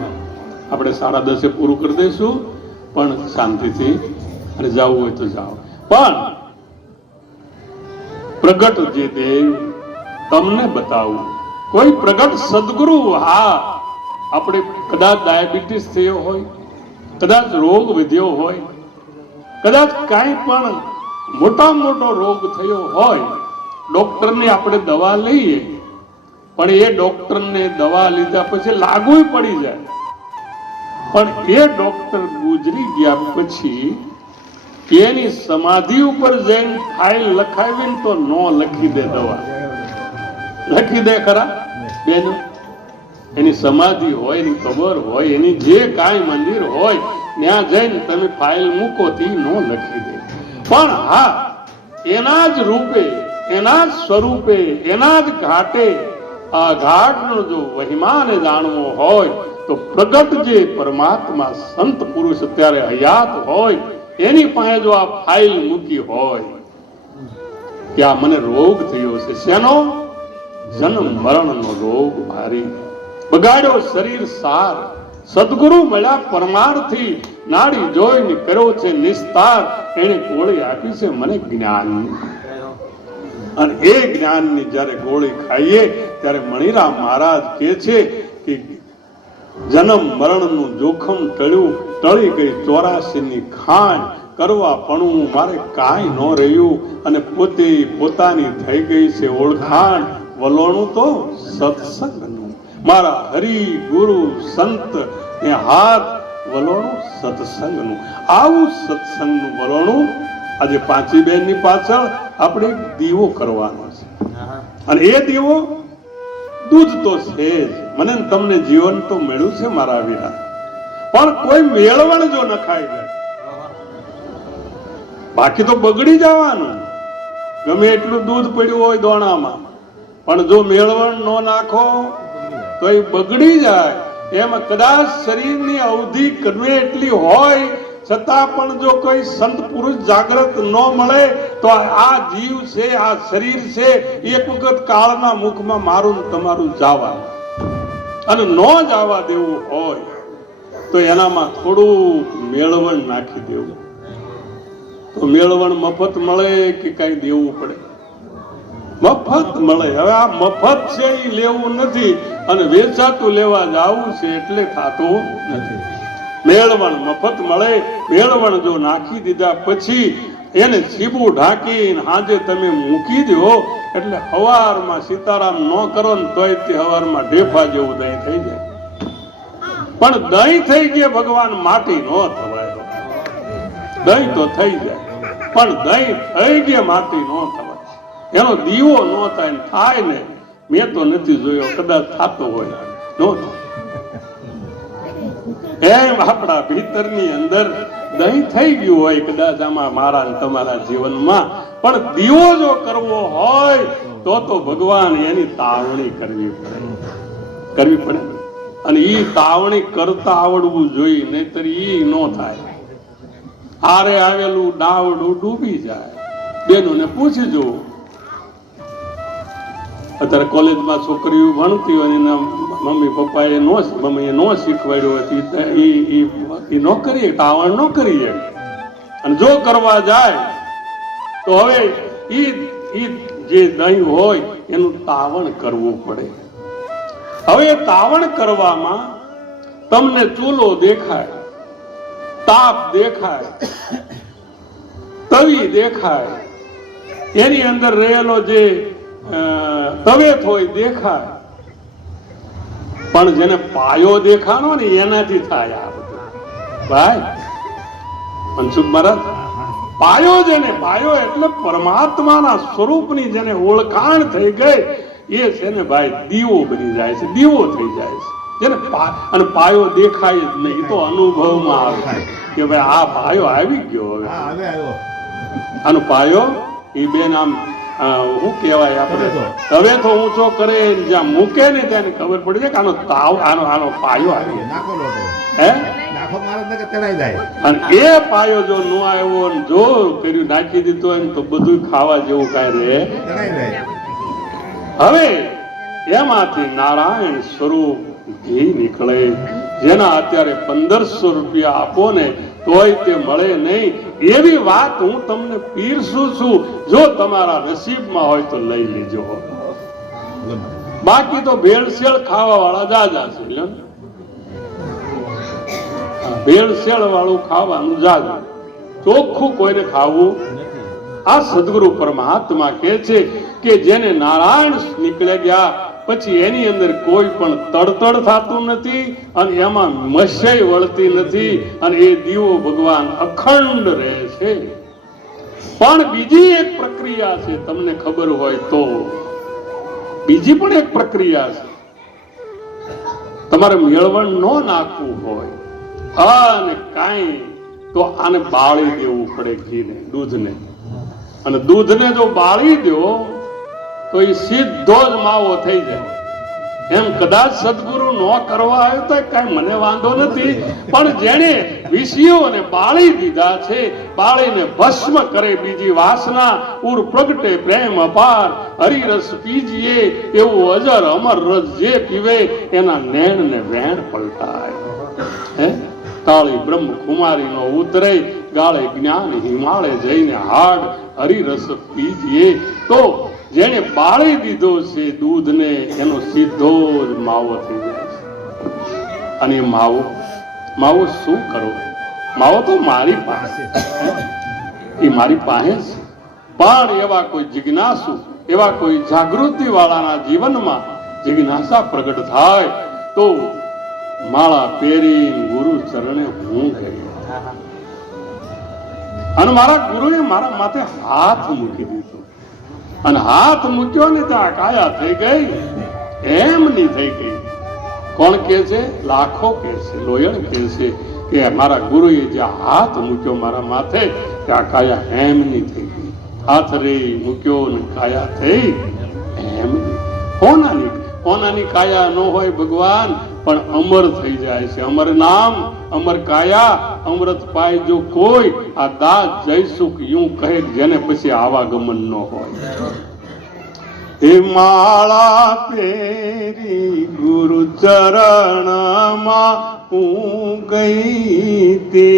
આપણે 10:30 પૂરું કરી દઈશું, પણ શાંતિથી, અને જવું હોય તો જાઓ. પણ પ્રગટ જે દેવ તમને બતાવું, કોઈ પ્રગટ સદગુરુ. હા, આપણે કદાચ ડાયાબિટીસ થયો હોય, કદાચ રોગ વધ્યો હોય, કદાચ કાંઈ પણ મોટામાં મોટો રોગ થયો હોય, ડોક્ટરની આપણે દવા લઈએ, પણ એ ડોક્ટરને દવા લીધા પછી લાગુ પડી જાય, પણ એ ડોક્ટર ગુજરી ગયા પછી એની સમાધિ ઉપર જઈને ફાઇલ લખાવીને તો નો લખી દે, દવા લખી દે ખરા બેન? એની સમાધિ હોય, એની કબર હોય, એની જે કાંઈ મંદિર હોય ત્યાં જઈને તમે ફાઇલ મૂકો તે નો લખી દે. પણ હા, એના જ રૂપે, એના જ સ્વરૂપે, એના જ ઘાટે આ ઘાટનો જો મહિમાને જાણવો હોય તો પ્રગટ જે પરમાત્મા સંત પુરુષ અત્યારે હયાત હોય એની પાસે જો આ ફાઇલ મૂકી હોય કે આ મને રોગ થયો છે, શેનો? જન્મ મરણનો રોગ ભારી, બગાડ્યો શરીર સાર, સદગુરુ મળ્યા પરમાર્થી, નાડી જોઈને કર્યો છે નિસ્તાર, એને ગોળી આપી છે મને જ્ઞાન. અને એ જ્ઞાનની જ્યારે ગોળી ખાઈએ ત્યારે મણિરામ મહારાજ કહે છે કે જન્મ મરણનું જોખમ ટળી ગઈ 84 ની ખાણ, કરવા પણ મારે કાંઈ ન રહ્યું, અને પોતે પોતાની થઈ ગઈ છે ઓળખાણ, વલોણું તો સત્સંગનું, મારા હરિ ગુરુ સંત એ હાથ વલોણું સત્સંગનું. આવું સત્સંગનું વલોણું આજે પાંચીબેનની પાછળ આપણે એક દીવો કરવાનો છે, અને એ દીવો દૂધ તો છે જ, મને તમને જીવન તો મળ્યું છે મારા વીરા, પણ કોઈ મેળવણ જો ન ખાઈ જાય બાકી તો બગડી જવાનું. ગમે એટલું દૂધ પડ્યું હોય દોણામાં, પણ જો મેળવણ ન નાખો તો એ બગડી જાય. એમાં કદાચ શરીરની અવધિ ગમે એટલી હોય છતાં પણ જો કોઈ સંત પુરુષ જાગૃત ન મળે તો આ જીવ છે, આ શરીર છે, એક વખત કાળના મુખમાં મારું તમારું જવા, અને ન જવા દેવું હોય તો એનામાં થોડું મેળવણ નાખી દેવું. તો મેળવણ મફત મળે કે કઈ દેવું પડે? મફત મળે. હવે આ મફત છે એ લેવું નથી, અને વેચાતું લેવા જવું છે એટલે થતું નથી. મેળવણ મફત મળે. મેળવણ જો નાખી દીધા પછી એને છીબું ઢાંકીને હાજે તમે મૂકી દો એટલે હવારમાં સીતારામ ન કરો ને તોય તે હવારમાં ઢેફા જેવું દહીં થઈ જાય. પણ દહીં થઈ ગયા ભગવાન માટી ન થવાય. દહીં તો થઈ જાય પણ દહીં થઈ ગયા માટી ન થવાય. એનો દીવો ન થાય ને થાય ને, મેં તો નથી જોયો, કદાચ થતો હોય ન થાય. એમ આપણા ભીતરની અંદર દહીં થઈ ગયું હોય કદાચ આમાં મારા ને તમારા જીવનમાં, પણ દીવો જો કરવો હોય તો ભગવાન એની તાવણી કરવી પડે. અને ઈ તાવણી કરતા આવડવું જોઈએ, નહીતર ઈ ન થાય. આરે આવેલું ડાવડું ડૂબી જાય. બેનોને પૂછી જુઓ, અત્યારે કોલેજમાં છોકરીઓ ભણતી હોય એના મમ્મી પપ્પાએ મમ્મીએ નો શીખવાડ્યું હોય એ નો કરીએ, તાવણ નો કરીએ. અને જો કરવા જાય તો હવે ઈ જે દહીં હોય એનું તાવણ કરવું પડે. હવે તાવણ કરવામાં તમને ચૂલો દેખાય, તાપ દેખાય, તવી દેખાય, એની અંદર રહેલો જે તવેત હોય દેખાય, પણ જેને પાયો દેખાનો ને એનાથી થાય આ બધું. ભાઈ મનસુખ મહારાજ, પાયો જેને, પાયો એટલે પરમાત્માના સ્વરૂપની જેને ઓળખાણ થઈ ગઈ એ છે ને ભાઈ દીવો બની જાય છે, દીવો થઈ જાય છે. જેને અને પાયો દેખાય જ નહીં, તો અનુભવમાં આવે કે ભાઈ આ પાયો આવી ગયો. હવે આનો પાયો એ બેન આમ શું કહેવાય, આપણે હવે તો ઊંચો કરે જ્યાં મૂકે ને ત્યાં ખબર પડી જાય કે આનો તાવ આનો પાયો આવી. હે, અને એ પાયો જો ન આવ્યો ને જો કર્યું નાખી દીધું હોય તો બધું ખાવા જેવું કાંઈ રહે. હવે એમાંથી નારાયણ સ્વરૂપ ઘી નીકળે, જેના અત્યારે 1500 રૂપિયા આપો ને તોય તે મળે નહીં. એવી વાત હું તમને પીરસું છું. જો તમારા નસીબમાં હોય તો લઈ લેજો, બાકી તો ભેળસેળ ખાવા વાળા જાજા છે. ભેળસેળ વાળું ખાવાનું જાજુ, ચોખ્ખું કોઈને ખાવું. આ સદગુરુ પરમાત્મા કહે છે કે જેને નારાયણ નીકળે ગયા પછી એની અંદર કોઈ પણ તડતડ થતું નથી અને એમાં મશય વળતી નથી અને એ દીવો ભગવાન અખંડ રહે છે. પણ બીજી એક પ્રક્રિયા છે, તમને ખબર હોય તો બીજી પણ એક પ્રક્રિયા છે. તમારે મેળવણ ન નાખવું હોય અને કાંઈ તો આને બાળી દેવું પડે, ઘીને, દૂધને. અને દૂધને જો બાળી દો તો એ સીધો જ માવો થઈ જાય. એમ કદાચ સદગુરુ ન કરવા આવ્યો તો કઈ મને વાંધો નથી, પણ જેને વિષયોને બાળી દીધા છે, બાળીને ભસ્મ કરે બીજી વાસના, ઉર પ્રગટે પ્રેમ અપાર, હરિરસ પીજીએ એવું અજર અમર રસ જે પીવે એના નેણ ને વેણ પલટાય. હે તાળી બ્રહ્મ કુમારી નો ઉતરે, ગાળે જ્ઞાન હિમાળે જઈને હાડ હરિરસ પીજીએ. તો જેને બાળી દીધો છે દૂધને એનો સીધો જ માવો થઈ જાય છે. અને માવો શું કરો? માવો તો મારી પાસે, એ મારી પાસે છે. પણ એવા કોઈ જિજ્ઞાસુ, એવા કોઈ જાગૃતિ વાળાના જીવનમાં જિજ્ઞાસા પ્રગટ થાય તો માળા પહેરી ગુરુ ચરણે હું ગઈ અને મારા ગુરુએ મારા માથે હાથ મૂકી દીધો. અને હાથ મૂક્યો ને ત્યાં કાયા થઈ ગઈ, એમની થઈ ગઈ. કોણ કે છે? લાખો કે છે, લોયણ કે છે કે મારા ગુરુએ જ્યાં હાથ મૂક્યો મારા માથે ત્યાં કાયા એમની થઈ ગઈ. હાથ રે મૂક્યો ને કાયા થઈ એમની. કોનાની કાયા ન હોય ભગવાન, પણ અમર થઈ જાય છે. અમર નામ અમર કાયા અમૃત પાય જો કોઈ, આ દાસ જયસુખ યું કહે જેને પછી આવાગમન ન હોય. હે માળા પેરી ગુરુ ચરણમાં હું ગઈ તે,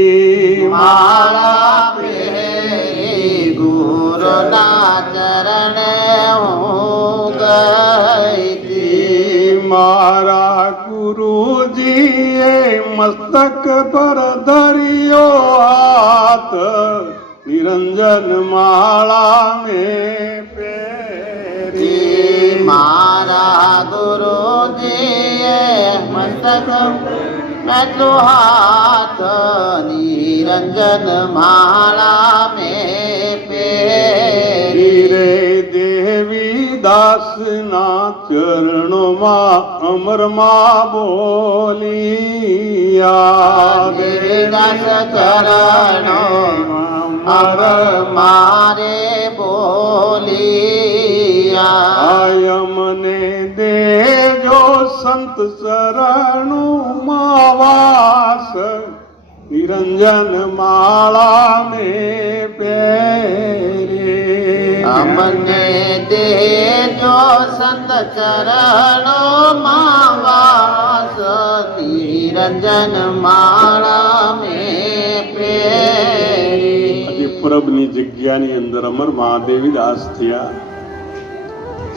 માળા પેરી ગુરુના ચરણે હું ગઈ તી. મારા ગુરુજીએ મસ્તક પર ધર્યો હાથ, નિરંજન માળા મેં પહેરી. મારા ગુરુજીએ મસ્તક મેં તો હાથ, નિરંજન માળા મેં પહેરી. રે દેવી દાસના ચરણોમાં અમરમાં બોલિયા. દેવીદાસ ચરણો અમર મારે બોલિયા. આય મને દેજો સંત શરણુમાં વાસ, નિરંજન માળા મેં પહેરી. અમને દેજો સંત ચરણો માં વાસ, નિરંજન માળા મેં પહેરી. આજે પરબની જગ્યાની અંદર અમર મહાદેવી દાસ થયા.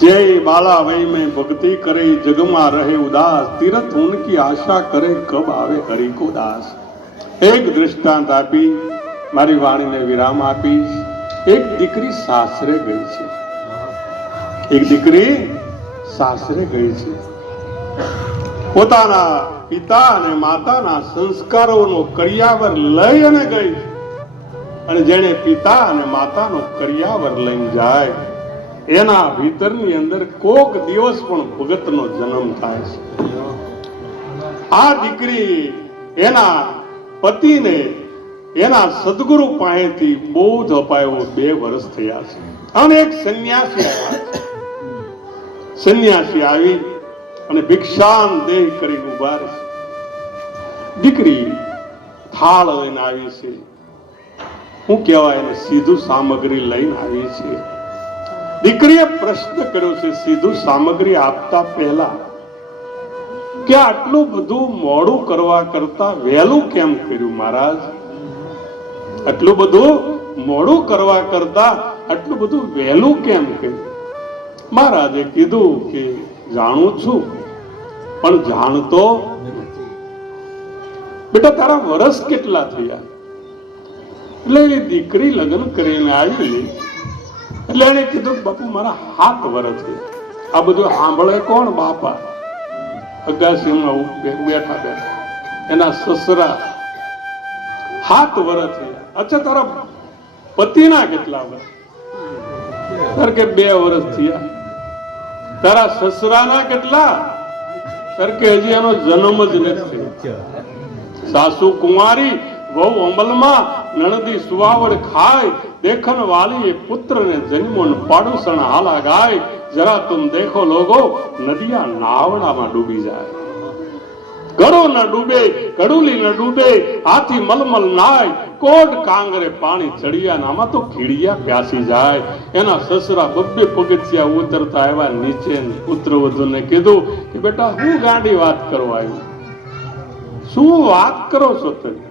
જય બાલા વೈ में भक्ति करे जगमा रहे उदास, तीरथ उनकी आशा करे कब आवे हरि को दास. એક દૃષ્ટાંત આપી મારી વાણીને વિરામ આપીશ. એક દીકરી સાસરે ગઈ છે. એક દીકરી સાસરે ગઈ છે. પોતાના પિતા અને માતાના સંસ્કારોનો કરિયાવર લઈ અને ગઈ. અને જેને પિતા અને માતાનો કરિયાવર લઈને જાય એના ભીતરની અંદર કોક દિવસ પણ ભગતનો જન્મ થાય છે. આ દીકરી એના પતિને એના સદગુરુ પાસેથી બોધ અપાયો 2 વર્ષ થયા છે. અને એક સંન્યાસી આવી અને ભિક્ષાન દેહ કરી ઉભા છે. દીકરી થાળ લઈને આવી છે. શું કહેવાય એને? સીધું સામગ્રી લઈને આવી છે. દીકરીએ પ્રશ્ન કર્યો છે સીધું સામગ્રી આપતા પહેલા કે આટલું બધું મોડું કરવા કરતા વહેલું કેમ કર્યું મહારાજ? આટલું બધું મોડું કરવા કરતા આટલું બધું વહેલું કેમ કર્યું? મહારાજે કીધું કે જાણું છું પણ જાણતો નથી. બેટા તારા વર્ષ કેટલા થયા? એટલે એની દીકરી લગ્ન કરીને આવી એટલે એને કીધું બાપુ મારા 7 વર્ષ થયા. આ બધું સાંભળે કોણ? બાપા અગાસીમાં બેઠા બેઠા એના સસરા. 7 વર્ષ થયા. અચ્છા તારા પતિના કેટલા વર્ષ? તાર કે 2 વર્ષ થયા. તારા સસરાના કેટલા? તાર કે હજી એનો જન્મ જ નથી થયો. સાસુ કુંવારી વહુ અમલમાં નણદી સુવાવડ ખાય દેખન વાલી પુત્રને જન્મો ન પાડુસણ હાલા ગાય જરા તુમ દેખો લોગો નદિયા નાવડામાં ડૂબી જાય. ઘડો ન ડૂબે કડુલી ન ડૂબે હાથી મલમલ નાય કોટ કાંગરે પાણી ચડિયા આમાં તો કીડિયા પ્યાસી જાય. એના સસરા 2 પગથિયા ઉતરતા આવ્યા નીચે. પુત્રવધુને કીધું કે બેટા હું ગાંડી વાત કરવા આવ્યું? શું વાત કરો છો તમે?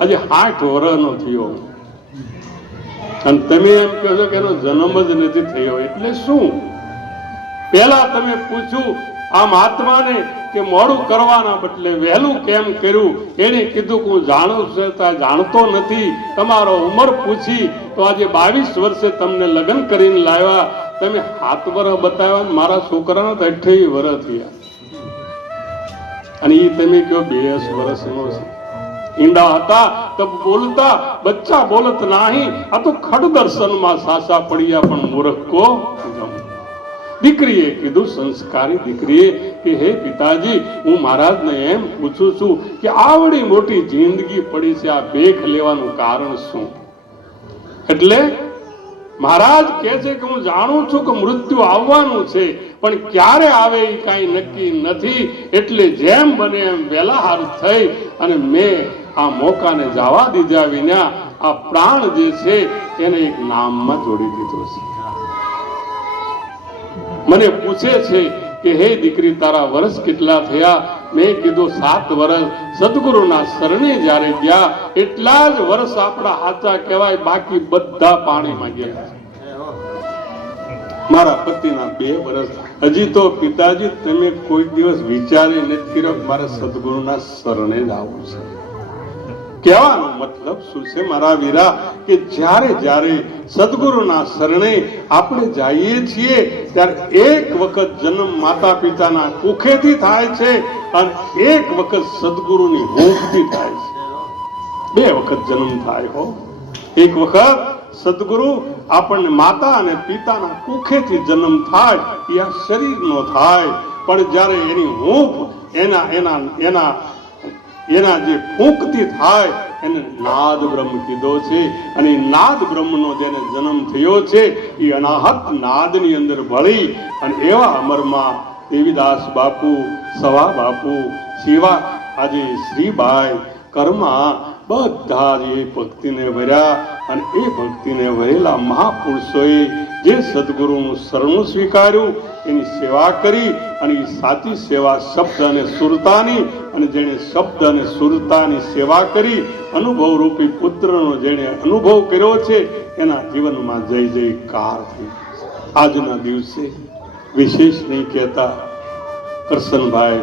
આજે 60 વર્ષનો થયો અને તમે એમ કહો છો કે એનો જન્મ જ નથી થયો. એટલે શું? પેલા તમે પૂછ્યું આ મહાત્માને કે મોડું કરવાના બદલે વહેલું કેમ કર્યું? એને કીધું કે હું જાણું છું જાણતો નથી. તમારો ઉંમર પૂછી તો આજે 22 વર્ષે તમને લગ્ન કરીને લાવ્યા. તમે 7 વર્ષ બતાવ્યા. મારા છોકરાના તો 28 વર્ષ થયા અને એ તમે કહો 20 વર્ષનો છે. ઈંડા હતા તબ બોલતા બચ્ચા બોલત નહીં. આ તો ખડ દર્શનમાં સાસા પડ્યા પણ મૂર્ખ કો ગમ. દીકરીએ કીધું, સંસ્કારી દીકરીએ કે હે પિતાજી હું મહારાજને એમ પૂછું છું કે આવડી મોટી જિંદગી પડી છે, આ ભેખ લેવાનું કારણ શું? એટલે મહારાજ કહે છે કે હું જાણું છું કે મૃત્યુ આવવાનું છે પણ ક્યારે આવે એ કાંઈ નક્કી નથી. એટલે જેમ બને એમ વેલાહાર થઈ અને મેં આ મોકાને જવા દીધા વિના આ પ્રાણ જે છે એને એક નામમાં જોડી દીધો છે. મને પૂછે છે કે હે દીકરી તારા વર્ષ કેટલા થયા? મેં કીધું 7 વર્ષ. સદગુરુના શરણે જ્યારે ગયા એટલા જ વર્ષ આપણા હાચા કહેવાય, બાકી બધા પાણીમાં ગયા. મારા પતિના 2 વર્ષ. હજી તો પિતાજી તમે કોઈ દિવસ વિચારી નથી કર્યો મારે સદગુરુના શરણે જ આવવું છે? કહેવાનો મતલબ શું છે મારા વીરા કે જ્યારે જ્યારે સદગુરુના શરણે આપણે જઈએ છીએ ત્યારે એક વખત જન્મ માતા પિતાના કુખેથી થાય છે અને એક વખત સદગુરુની હૂંફથી થાય છે. 2 વખત જન્મ થાય હો. એક વખત સદગુરુ આપણને માતા અને પિતાના કુખેથી જન્મ થાય એ આ શરીરનો થાય, પણ જ્યારે એની હૂંફ એના જે ફૂંકતી થાય એને નાદ બ્રહ્મ કીધો છે. અને નાદ બ્રહ્મનો જેને જન્મ થયો છે એ અનાહત નાદની અંદર ભળી અને એવા અમરમાં દેવીદાસ બાપુ, સવા બાપુ, શિવા આજે શ્રીબાઈ કર્મા બધા જ એ ભક્તિને ભર્યા અને એ ભક્તિને ભરેલા મહાપુરુષોએ જે સદગુરુનું શરણું સ્વીકાર્યું એની સેવા કરી અને એ સાચી સેવા શબ્દ અને સુરતાની, અને જેણે શબ્દ અને સુરતાની સેવા કરી અનુભવ રૂપી પુત્રનો જેણે અનુભવ કર્યો છે એના જીવનમાં જય જયકાર થઈ. આજના દિવસે વિશેષ નહીં કહેતા કરશનભાઈ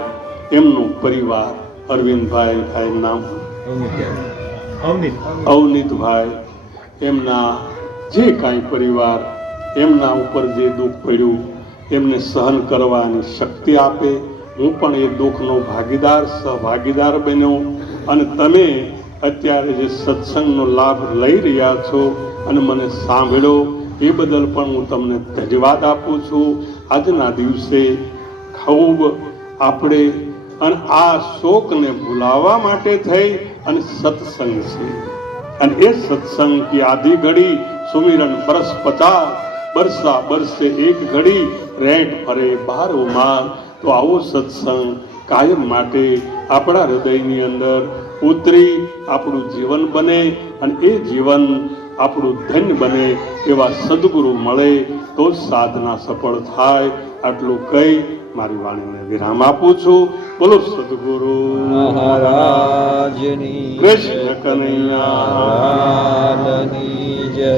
એમનું પરિવાર, અરવિંદભાઈ ભાઈ નામ અવનીતભાઈ, એમના જે કાંઈ પરિવાર એમના ઉપર જે દુઃખ પડ્યું એમને સહન કરવાની શક્તિ આપે. હું પણ એ દુઃખનો સહભાગીદાર બન્યો અને તમે અત્યારે જે સત્સંગનો લાભ લઈ રહ્યા છો અને મને સાંભળ્યો એ બદલ પણ હું તમને ધન્યવાદ આપું છું. આજના દિવસે ખૂબ આપણે અને આ શોકને ભૂલાવવા માટે થઈ અને સત્સંગ છે અને એ સત્સંગ की आधी घड़ी सुमिरन बरस 50 बरसा बरसे एक घड़ी रेट फरे 12 माल. તો આવો સત્સંગ કાયમ માટે આપણા હૃદયની અંદર ઉતરી આપણું જીવન બને અને એ જીવન આપણું ધન્ય બને એવા સદગુરુ મળે તો સાધના સફળ થાય. આટલું કહી મારી વાણીને વિરામ આપું છું. બોલો સદગુરુ મહારાજની, કૃષ્ણ કનૈયાની જય.